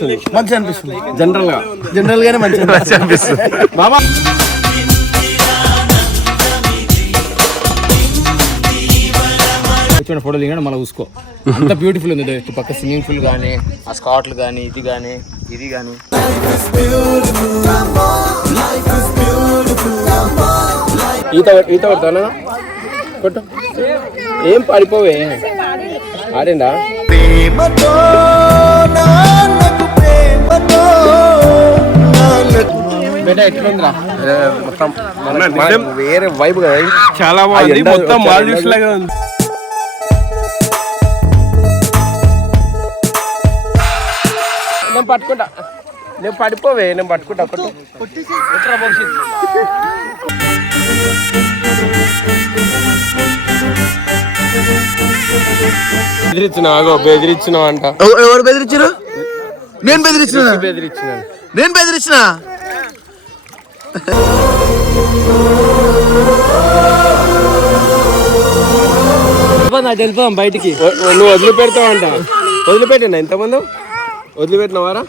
అనిపిస్తుంది? మంచి అనిపిస్తుంది. జనరల్ గానే మంచి అనిపిస్తుంది. బాబా ఫోటో దిగాడు మళ్ళీ చూసుకో, అంత బ్యూటిఫుల్ ఉంది. పక్క స్విమ్మింగ్ పూల్ కానీ, ఆ స్కాట్లు కానీ, ఇది కానీ, ఇది కానీ. ఈత కొడతానా? కొట్టు. ఏం పడిపోవే, ఆడిందా? బేటా ఎట్లుందిరా? మొత్తం వేరే వైబ్ కదా, చాలా బాగుంది. మొత్తం మాల్దీవ్స్ లాగా ఉంది. నేను పట్టుకుంటా, నేను పడిపోవే, నేను పట్టుకుంటా. బెదిరించినావు అంట. ఎవరు బెదిరించారు? నేను బెదిరించిన. వెళ్ళిపోదాం బయటికి. నువ్వు వదిలిపెడతావు అంట. వదిలిపెట్టినా ఇంతమంది వదిలిపెట్టినవారా?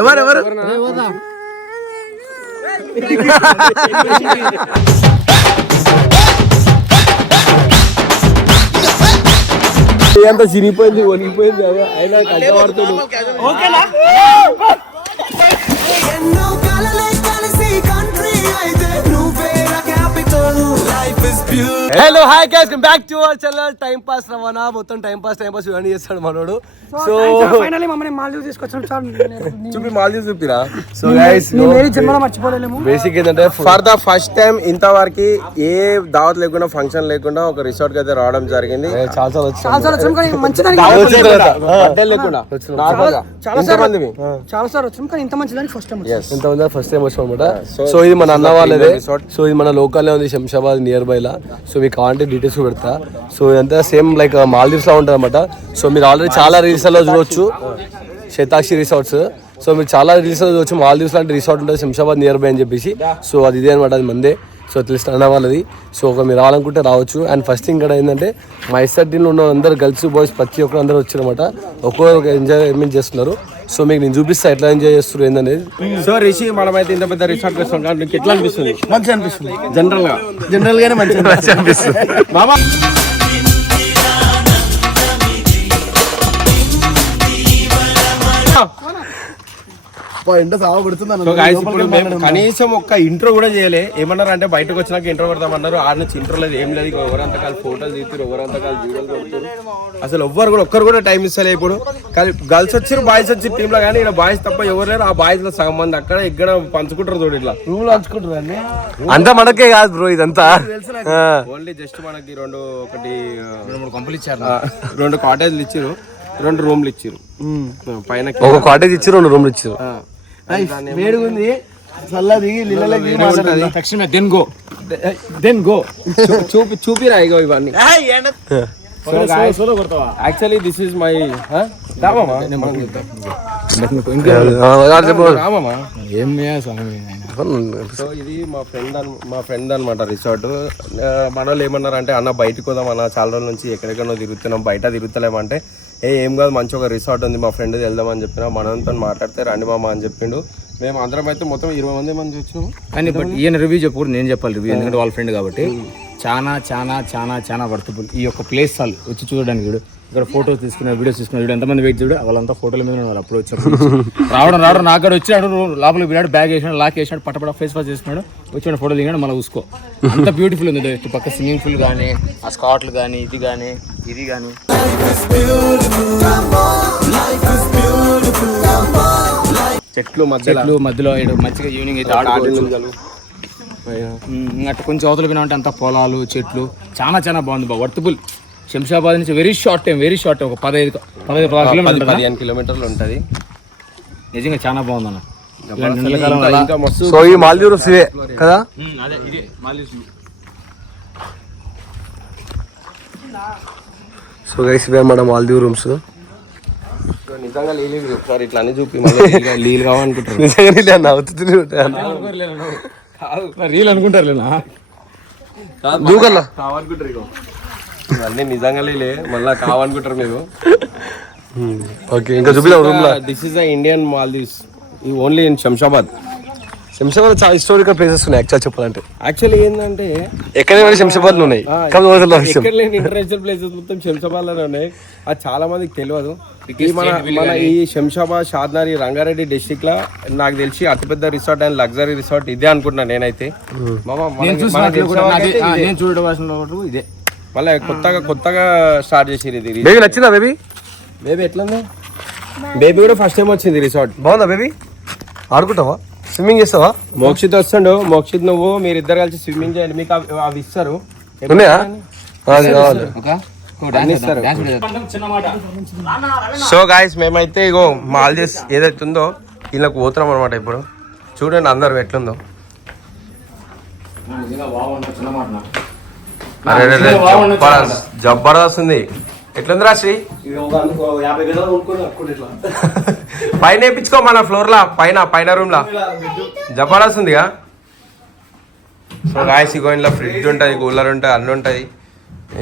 ఎవరెవరు అంత చిరిగిపోయింది, వణిగిపోయింది. అదే అయినా కష్టపడుతుంది. Hello hi guys, come back to our channel time pass రవాణా. మొత్తం టైం పాస్ ఇవన్నీ చేస్తాడు మనోడు. సో ఫైనల్లీ మమ్మల్ని మాల్దీవ్స్ తీసుకొచ్చాడు సార్. చూపి మాల్దీవ్స్ చూపిరా. సో గైస్ మర్చిపోలేము. బేసిక్ ఏంటంటే ఫర్ ద ఫస్ట్ టైం ఇంతవరకు ఏ దావత్ లేకుండా, ఫంక్షన్ లేకుండా ఒక రిసార్ట్ కి అయితే రావడం జరిగింది. చాలా సార్లు వచ్చాం కానీ ఇంత మంచిదానికి ఫస్ట్ టైం వచ్చాం అనమాట. సో ఇది మన అన్న వాళ్ళదే. సో ఇది మన లోకల్ ఉంది, Shamshabad near by law. So మీకు కావాలంటే డీటెయిల్స్ పెడతా. సో ఇదంతా సేమ్ లైక్ మాల్దీవ్స్ లా ఉంటుంది అనమాట. సో మీరు ఆల్రెడీ చాలా రీల్స్ లో చూడొచ్చు, శతాక్షి రిసార్ట్స్. సో మీరు చాలా రీల్స్ లో చూడొచ్చు, మాల్దీవ్స్ లాంటి రిసార్ట్ ఉంటుంది శంషాబాద్ నియర్ బై అని చెప్పేసి. సో అది ఇదే అనమాట, అది మందే. సో తెలిసిన అన్న వాళ్ళది. సో ఒక మీరు రావాలనుకుంటే రావచ్చు. అండ్ ఫస్ట్ థింగ్ ఇక్కడ ఏంటంటే మా ఎస్ఆర్టీలో ఉన్న అందరు గర్ల్స్ బాయ్స్ ప్రతి ఒక్కరు అందరూ వచ్చారనమాట. ఒక్కొక్క ఎంజాయ్మెంట్ చేస్తున్నారు. సో మీకు నేను చూపిస్తా ఎట్లా ఎంజాయ్ చేస్తారు ఏందనేది. సో రిషి, మనమైతే ఇంత పెద్ద రిసార్ట్ వస్తాం కాబట్టి నీకు ఎట్లా అనిపిస్తుంది? మంచి అనిపిస్తుంది. జనరల్ గానే మంచి అనిపిస్తుంది. బాబా కనీసం ఒక్క ఇంట్రో కూడా చేయలే. ఏమన్నారు అంటే బయటకు వచ్చినాక ఇంట్రో కొడతామన్నారు. ఆడ నుంచి ఇంట్రో లేదు, ఏం లేదు. ఎవరంతా కాదు ఫోటోలు తీస్తారు, ఎవరంతా కాదు వీడియోలు కొడుతారు. అసలు ఒక్కరు కూడా టైం ఇస్తలే. ఇప్పుడు గర్ల్స్ వచ్చారు, బాయ్స్ వచ్చి టీమ్ లో, కానీ ఇలా బాయ్స్ తప్ప ఎవరు లేరు. ఆ బాయ్స్ లో సగం మంది అక్కడ ఇక్కడ పంచుకుంటారు చూడు, ఇట్లా రూమ్ లో పంచుకుంటారు. అంతా మనకే కాదు బ్రో, ఇదంతా ఓన్లీ జస్ట్ మనకి రెండు కంపెనీలు ఇచ్చారు, 2 కాటేజ్లు ఇచ్చారు, 2 రూమ్లు ఇచ్చారు. పైన ఒక కాటేజ్ ఇచ్చారు, 2 రూమ్లు ఇచ్చారు. వేడిగా ఉంది, చల్లది చూపిరా ఇగో ఇవన్నీ. Actually this is my so ఇది మా ఫ్రెండ్ అనమాట రిసార్ట్. మన వాళ్ళు ఏమన్నారు అంటే, అన్న బయటకు పోదాం అన్న, చాలా రోజుల నుంచి ఎక్కడెక్కడో తిరుగుతున్నాం, బయట తిరుగుతలేమంటే ఏం కాదు మంచి ఒక రిసార్ట్ ఉంది మా ఫ్రెండ్ వెళ్దామని చెప్పిన. మనతో మాట్లాడితే రండి మామ అని చెప్పిండు. మేము అందరం అయితే మొత్తం 20 మంది వచ్చినాము. కానీ బట్ ఈయన రివ్యూ చెప్పకూడదు, నేను చెప్పాలి రివ్యూ, ఎందుకంటే వాళ్ళ ఫ్రెండ్ కాబట్టి. చాలా చాలా చాలా చాలా వర్తబుల్ ఈ యొక్క ప్లేస్. వాళ్ళు వచ్చి చూడడానికి వీడు ఇక్కడ ఫోటోస్ తీసుకున్న, వీడియోస్ తీసుకున్న, వీడు ఎంతమంది వెయిట్ చూడు, వాళ్ళంతా ఫోటోల మీద వాళ్ళు అప్పుడు వచ్చారు. రావడం నాక్కడ వచ్చాడు, లోపలికి వెళ్ళాడు, బ్యాగ్ వేసాడు, లాక్ వేసాడు, పట్టపడ ఫేస్ వాష్ చేసుకున్నాడు, వచ్చాడు, ఫోటో దిగాడు, మళ్ళీ చూసుకో, అంత బ్యూటిఫుల్ ఉంది. పక్క స్విమ్మింగ్ పూల్ కానీ, ఆ స్కాట్లు కానీ, ఇది కానీ, ఇది కానీ. చెట్లు మధ్యలో మంచిగా ఈవినింగ్ అయితే ఆడుకోవచ్చు. అట్లా కొంచెం అవతల పోయినా అంటే అంత పొలాలు, చెట్లు, చాలా చాలా బాగుంది. వర్తబుల్. శంషాబాద్ నుంచి వెరీ షార్ట్ టైం, ఒక 15 కిలోమీటర్లు ఉంటుంది. నిజంగా చాలా బాగుంది అన్న. సో ఈ మాల్దీవ్స్ కదా, సో గైస్ ఇవే మన మాల్దీవ్ రూమ్స్. నిజంగా ఒకసారి ఇట్లా అని చూపి లీలు కావాలనుకుంటారు. నిజంగా రీల్ అనుకుంటారు, దూకల్లా కావాలనుకుంటారు. అన్నీ నిజంగా లే మళ్ళా కావనుకుంటారు మీరు. ఓకే ఇంకా చూపిద్దాం రూమ్ లో. This is the Indian Maldives only in Shamshabad. Shamshabad చాలా హిస్టారికల్ ప్లేసెస్ ఉన్నాయి యాక్చువల్ చెప్పాలంటే. యాక్చువల్లీ ఏంటంటే ఎక్కడైనా శంషాబాద్ లో ఉన్నాయి. ఎక్కడ లేని ఇంటర్నేషనల్ ప్లేసెస్ మొత్తం శంషాబాద్ లోనే ఉన్నాయి. అది చాలా మందికి తెలియదు. మన ఈ శంషాబాద్, షాద్నగర్, రంగారెడ్డి డిస్ట్రిక్ట్ లా నాకు తెలిసి అతిపెద్ద రిసార్ట్ అండ్ లగ్జరీ రిసార్ట్ ఇదే అనుకుంటున్నాను నేనైతే. ఇదే మళ్ళీ కొత్తగా స్టార్ట్ చేసిరు ఇది. బేబీ నచ్చిందా బేబీ? బేబీ ఎట్లుంది? బేబీ కూడా ఫస్ట్ టైం వచ్చింది రిసార్ట్. బాగుందా బేబీ? ఆడుకుంటావా? స్విమ్మింగ్ చేస్తావా? మోక్షిత్ వస్తుండు. మోక్షిత్ నువ్వు మీరిద్దరు కలిసి స్విమ్మింగ్ చేయండి. మీకు అవి ఇస్తారు. ఉన్నాయా? సో గాయస్ మేమైతే ఇగో మాల్దీవ్స్ ఏదైతే ఉందో వీళ్ళకి పోతున్నాం అనమాట. ఇప్పుడు చూడండి అందరు ఎట్లుందో. జబర్దస్త్ ఉంది. ఎట్లుంది రా శ్రీ? పైన వేయించుకో మన ఫ్లోర్ లా పైన రూమ్ లా జబర్దస్త్ ఉందిగా. సో గాయస్ ఇగో ఇంట్లో ఫ్రిడ్జ్ ఉంటుంది, కూలర్ ఉంటుంది, అన్నీ ఉంటుంది.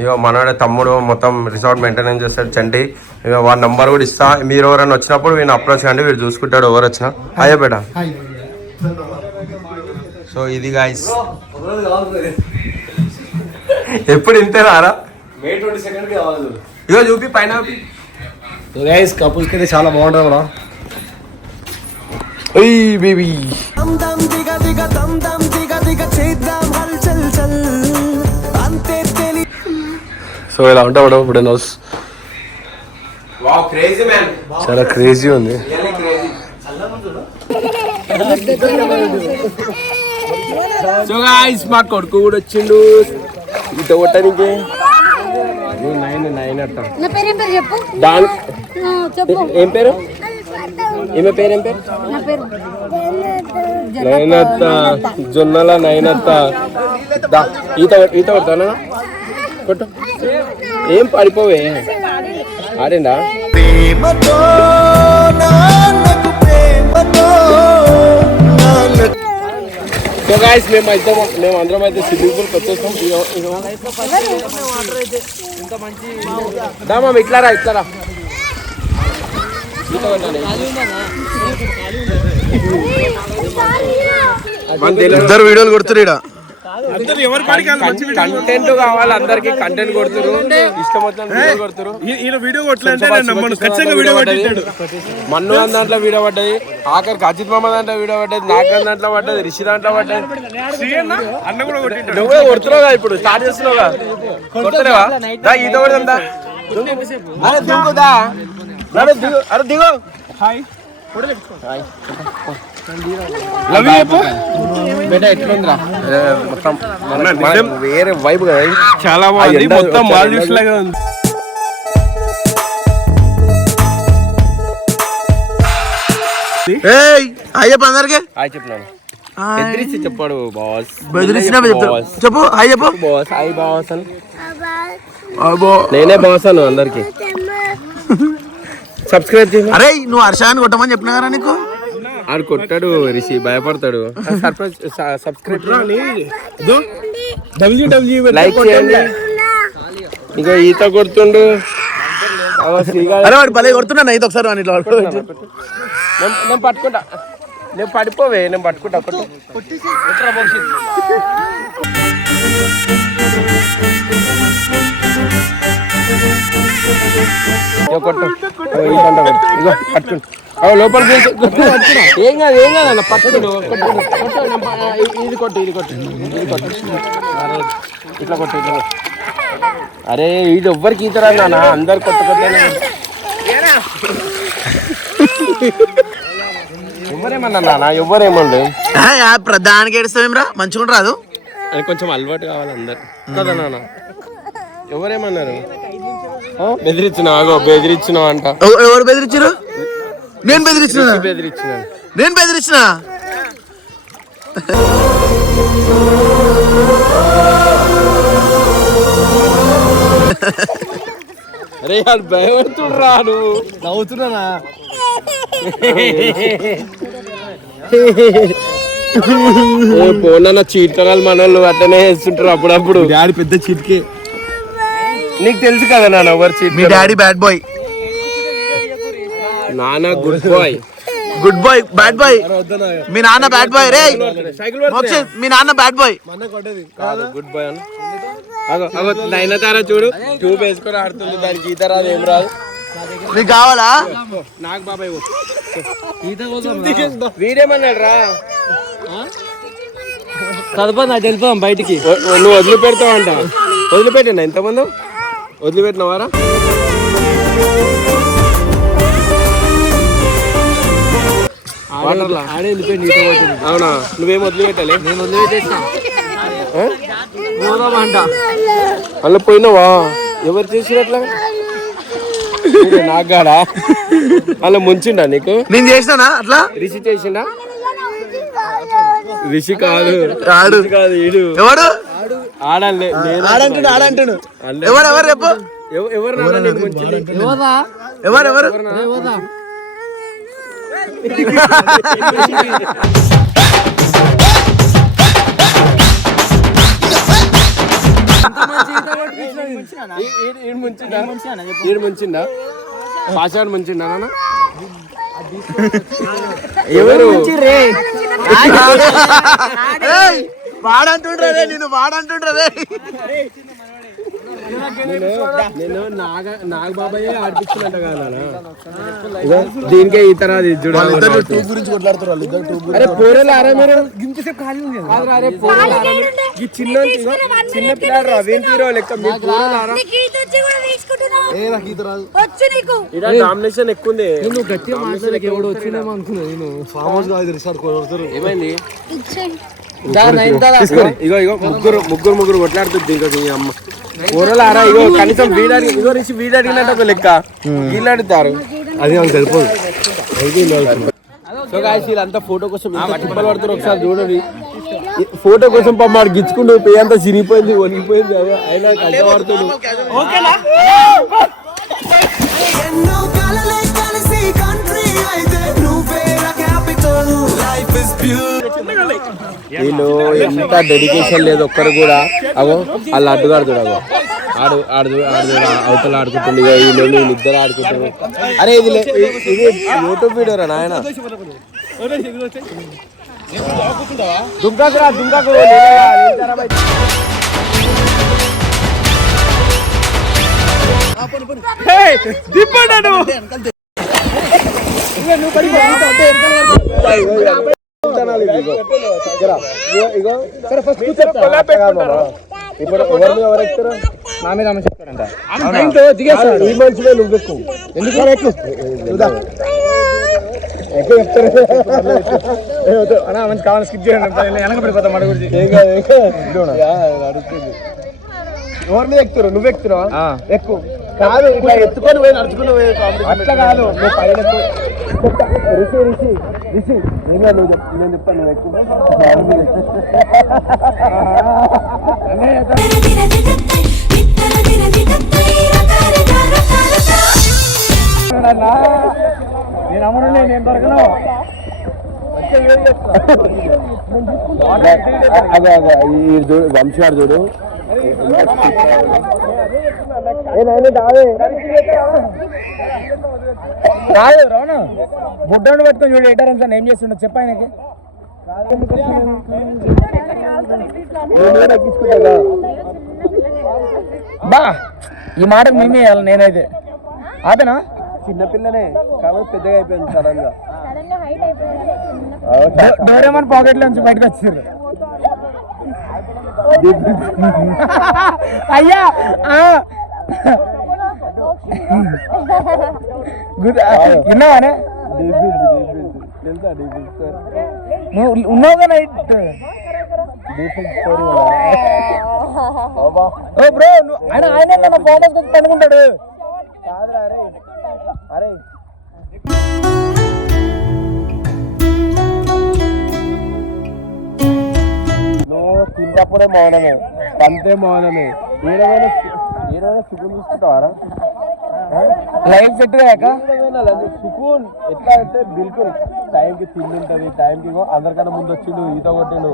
ఇగో మనోడే తమ్ముడు మొత్తం రిసార్ట్ మెయింటెనెన్స్ చేస్తాడు చంటి. ఇక వాడి నంబర్ కూడా ఇస్తా. మీరు ఎవరైనా వచ్చినప్పుడు వీడిని అప్రోచ్ కండి, వీడు చూసుకుంటాడు ఎవరు వచ్చినా. అయ్యో బేట. సో ఇది గాయస్ ఎప్పుడు ఇంతేనారా? May 22nd కావాలి. ఇగో చూపి పైన. సో గైస్ కపుల్స్ కి చాలా బాగుంటుంది కదా. ఓయ్ బేబీ సో ఇలా ఉంటా మేడం ఇప్పుడు హౌస్. Wow crazy man. చాలా క్రేజీ ఉంది. సో గాయ్స్ మా కొడుకు కూడా వచ్చిండు ఈత కొట్టడానికి. నైన్ అట్ట. నా పేరు ఏం పేరు చెప్పు. చెప్పు ఏం పేరు? ఈమె పేరు ఏం పేరు? నా పేరు నైనత్త. జొన్నల నైనత్త. ఈత కొడతానా? కొట్టు. ఏం పడిపోవే. ఆడిందా? సో గాయ్స్ మేము అందరం అయితే స్విమ్మింగ్ పూల్కి వచ్చేస్తాం. దామా ఇట్లారా. ఇద్దరు వీడియోలు కొడుతురు. కంటెంట్ కావాలి అందరికి. కంటెంట్ కొడుతురు. ఇష్టం వచ్చిన కొడుతురు. మన్ను దాంట్లో వీడియో పడ్డది. ఆఖరికి అజిత్ మామ దాంట్లో వీడియో పడ్డది. నాగర్ దాంట్లో పడ్డది. రిషి దాంట్లో పడ్డది. నువ్వే కొడుతున్నావుగా ఇప్పుడు. స్టార్ట్ చేస్తున్నావుగా. కొడుతున్నావా? ఈత కొడదా? అరే దిగుదా. అరే దిగు. హాయ్ ఎట్లుందిరా? మొత్తం వేరే వైబ్ కదా. చాలా బాగుంది. మొత్తం మాల్దీవ్స్ లాగా ఉంది. అయ్యప్ప అందరికి హాయ్ చెప్పినాను. బెదిరించి చెప్పాడు బాస్. బెదిరించినా చెప్పు. హాయ్ చెప్పు బాస్. హాయ్ బాస్ అని. నేనే బాస్ అను అందరికి. సబ్స్క్రైబ్ చేయి. అరే నువ్వు హర్షాన్ని కొట్టమని చెప్పినా కదా నీకు. ఆడు కొట్టాడు. రిషి భయపడతాడు. సబ్స్క్రైబ్ లైక్ చేయండి. ఇంకా ఈత కొడుతుండు. అరే వాడు భలే కొడుతున్నా అయితే ఒకసారి నేను పట్టుకుంటా. నేను పడిపోవే. నేను పట్టుకుంటా. కొట్టు. ఇగో పట్టుకుంటా. లోపల ఏం కాదు పట్టుడు. ఇది కొట్టు. ఇట్లా కొట్టు. అరే ఇది ఎవ్వరికి ఈతరా నాన్న. అందరు కొట్టనే. ఎవరేమన్నా నాన్న? ఎవరేమన్నా దానికి ఏడుస్తావేమ్రా? మంచిగా రాదు. అది కొంచెం అలవాటు కావాలి అందరు కదా నాన్న. ఎవరేమన్నారు? బెదిరించినావు అంట. ఎవరు బెదిరించారు? నేను బెదిరించిన. అరే అది భయపడుతుడు రా. నువ్వు నవ్వుతున్నా. పోనా చీట్కాలు మనోళ్ళు అట్టనే వేస్తుంటారు అప్పుడప్పుడు. డాడీ పెద్ద చీట్కే. నీకు తెలుసు కదా నాన్న ఎవరు చీట్ మీ డాడీ బ్యాడ్ బాయ్, నాన్న good boy. Good boy, bad boy. మీ నాన్న బ్యాడ్ బాయ్ రే. మోక్షిత్, మీ నాన్న బ్యాడ్ బాయ్. గుడ్ బాయ్ అన్న. అగో నైనతారా చూడు, ట్యూబ్ వేసుకొని ఆడుతుంది, దానికి ఈత రాదు ఏం రాదు. నీకు కావాలా? నాకు బాబాయ్ వీడేమన్నాడు రా, చదువుతా వెళ్ళిపోదాం బయటికి. నువ్వు వదిలిపెడతావంట. వదిలిపెట్టినా ఇంతమంది వదిలిపెట్టినవారా? ఆడే వెళ్ళిపోయి నీతో పోతుంది. అవునా, నువ్వేం వదిలిపెట్టాలి? నేను వదిలిపెట్టేసిన పోదామంట. అలా పోయినావా? ఎవరు చేసినట్లా? నాగాడా అలా ముంచిండా నీకు? నేను చేసినా అట్లా? రిషి చేసిండా? రిషి కాదు, ఆడు కాదు ఈడు. ఎవడు? ఆడాలే ఆడంటుడు, ఆడంటుడు. ఎవరు ఎవరు చెప్పు? ఎవరు నాన్న నీకు ముంచింది? ఎవరు ఎవరు? ఈడు ముంచిండా? పాషాడు ముంచిండా నాన్న? ఎవరు? వాడంటుండ్రా రే, నేను వాడంటుండ్రా రే. నేను నాగ బాబాయ్ ఆడిపించినట్ట కదా దీనికే ఈ తర చూడాలి. అరే పోరేలు ఆరా మీరు చిన్న పిల్లలు రా వేంటీరో లెక్క డామినేషన్ ఎక్కువ ఉంది. నువ్వు గట్టిగా మాట్లాడక ఎవడు వచ్చిందేమో అనుకున్నా నేను. ఏమైంది? ఇగో ముగ్గురు కొట్లాడుతుంది. ఇగో అమ్మ కూరలు ఆరా. ఇగో కనీసం వీడాడి ఇగో రిచి వీడాడినట్టు ఒక లెక్క వీళ్ళాడుతారు. అది నాకు సరిపోదు. సో గాయ్స్ వీళ్ళంతా ఫోటో కోసం తిప్పలు పడుతారు. ఒకసారి చూడండి, ఫోటో కోసం పమ్మాడు గిచ్చుకుంటూ పేరు అంతా చిరిగిపోయింది, వణిగిపోయింది. అయినా కష్టపడుతుంది. వీళ్ళు ఎంత డెడికేషన్ లేదు ఒక్కరు కూడా. అగో వాళ్ళు అడ్డుగాడుతుడు. అగో అవతల ఆడుకుంటుంది. వీళ్ళు ఇద్దరు ఆడుకుంటారు. అరే ఇది యూట్యూబ్ వీడియోరా నాయన. దుంకాకురా దుంకాకు. ఇప్పుడు ఎవరు ఎక్కుతారు? నా మీద అమ్మ చెప్తాడంట. ఈ మనిషిలో నువ్వు ఎక్కువ ఎందుకు మంచి కావాలి స్కిప్ చేయండి. వెనక పడిపోతాం మన గురించి. ఎవరి మీద ఎక్కుతారు? నువ్వు ఎక్కుతున్నావా? ఎక్కువ కాదు, ఇట్లా ఎత్తుకొని పోయి నడుచుకుని అట్లా కాదు. నువ్వు పైన రిషి రిషి రిషి నేను నేను చెప్తాను. నువ్వు ఎక్కువ నేను అమ్మను నేను దొరకను. అదే అదే ఈ చూడు వంశారు చూడు. కాదు రావును బుడ్డోని పట్టుకొని చూడు ఎటారం సార్ ఏం చేస్తుండో చెప్పు ఆయనకి. బా ఈ మాటకు మేమే వేయాలి. నేనైతే ఆపేనా? చిన్నపిల్లనే కాబట్టి పెద్దగా అయిపోయింది సడన్ గా. డోరేమన్ పాకెట్ నుంచి బయటకు వచ్చారు. అయ్యా విన్నావానే? తెలుసా నువ్వు ఉన్నావు కదా బ్రో. ఆయన ఫోటోస్ వచ్చి పనుకుంటాడు. అరే నువ్వు తిన్నప్పుడే మౌనమే, పంతే మౌనమే. ఏడవైనా సుఖం చూసుకుంటావారా? లైఫ్ సెట్ అయ్యాక సుకూన్ ఎట్లా అంటే బిల్కుల్ టైంకి తిండి ఉంటుంది, టైంకి అందరికన్నా ముందు వచ్చిండు ఈత కొట్టిండు,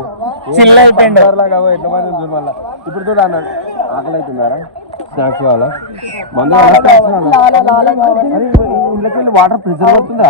చిల్ అయిపోయిండు. లాగా ఎట్లా మంది చూడు. మళ్ళీ ఇప్పుడు చూడ అన్నాడు ఆకలి అవుతున్నారా? స్నాక్స్ కావాలా మందు ఇంట్లోకి వెళ్ళి వాటర్ ప్రిజర్వ్ అవుతుందా